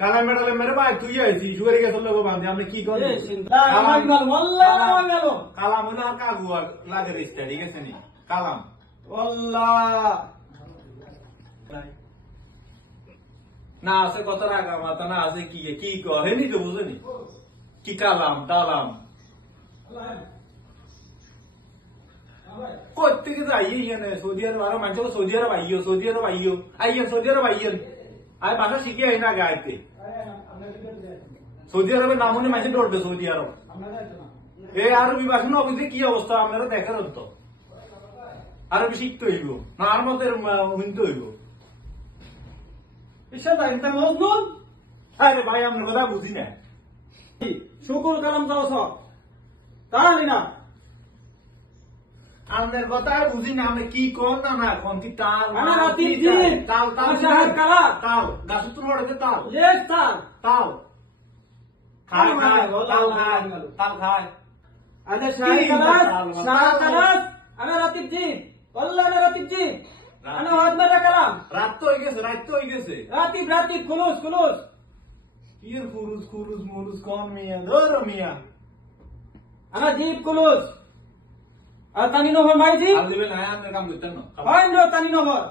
কালা মেডালে মেরে ভাই তুই আইছি শুয়ে গেছে লোক বান্ধে আমি কি করি আমার গেল আল্লাহ গেল কালাম হলো আর কাগু লাগে রিস্তা ঠিক আছে নি কালাম আল্লাহ না আছে কত রাগা মাথা না আছে কি কি কহেনি তো বুঝেনি কি কালাম টালাম কোথেকে যাই ইয়ানে সৌদি আরব আরো মানুষ সৌদি আরব আইও সৌদি আরব আইয়েন আর ভাষা শিখে আই না গাইতে সৌদি আরবের নাম হলে মানুষ দৌড়বে সৌদি আরব এই আরবি ভাষণ অফিসে কি অবস্থা আপনারা দেখার তো আরবি শিখতে হইব না আর মতের শুনতে হইব মজনুন আরে ভাই আমরা কথা বুঝি না শুকুর কালাম যাও সব তাহলে না আমাদের কথা বুঝি না আমরা কি কর না না কোন কি তাল আমি রাতি দিন তাল তাল শাহর কালা তাল গাছ তো পড়ে তাল ইয়েস স্যার তাল খায় খায় তাল খায় তাল খায় আরে শাহর কালা আমি রাতি দিন আল্লাহ না রাতি দিন আমি হাত মেরে কালাম রাত তো হয়ে গেছে রাতি খুলুস ইয়ের খুরুস মুরুস কোন মিয়া ধরো মিয়া আমার জিপ খুলুস আর তানি নহর মাই জিপ আল দিবেন না আমরা কাম করতেন না হয় না তানি নহর